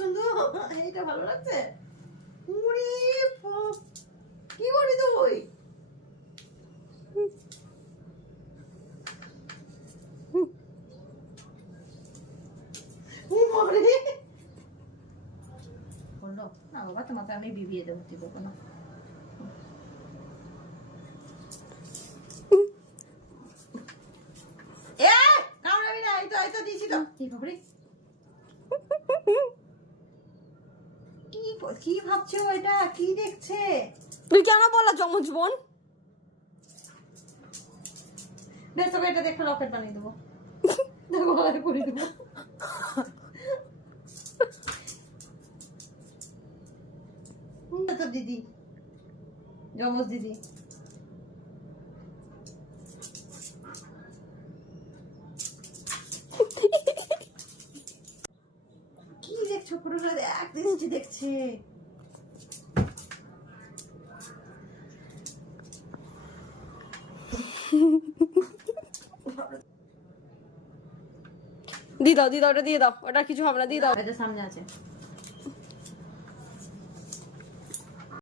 পছন্দ এইটা ভালো লাগছে? উড়ি কি করি তুই? বলল না বাবা, তোমাকে আমি বিবিয়ে দেবো তুই দেবো না এ, কামড়াবি না, এই তো দিয়েছি তো কি বাবারে কি কি ভাবছ এটা? কি দেখছে? তুই কেন বললা যমজ বোন? বেশ তবে এটা দেখে রকেট বানিয়ে দেবো। দেখো গলায় পরিয়ে দেবো দিদি। যমজ দিদি। দৃষ্টি দেখছে। দিয়ে দাও দিয়ে দাও ওটা দিয়ে দাও। ওটা কিছু হবে না দিয়ে দাও। এটা সামনে আছে।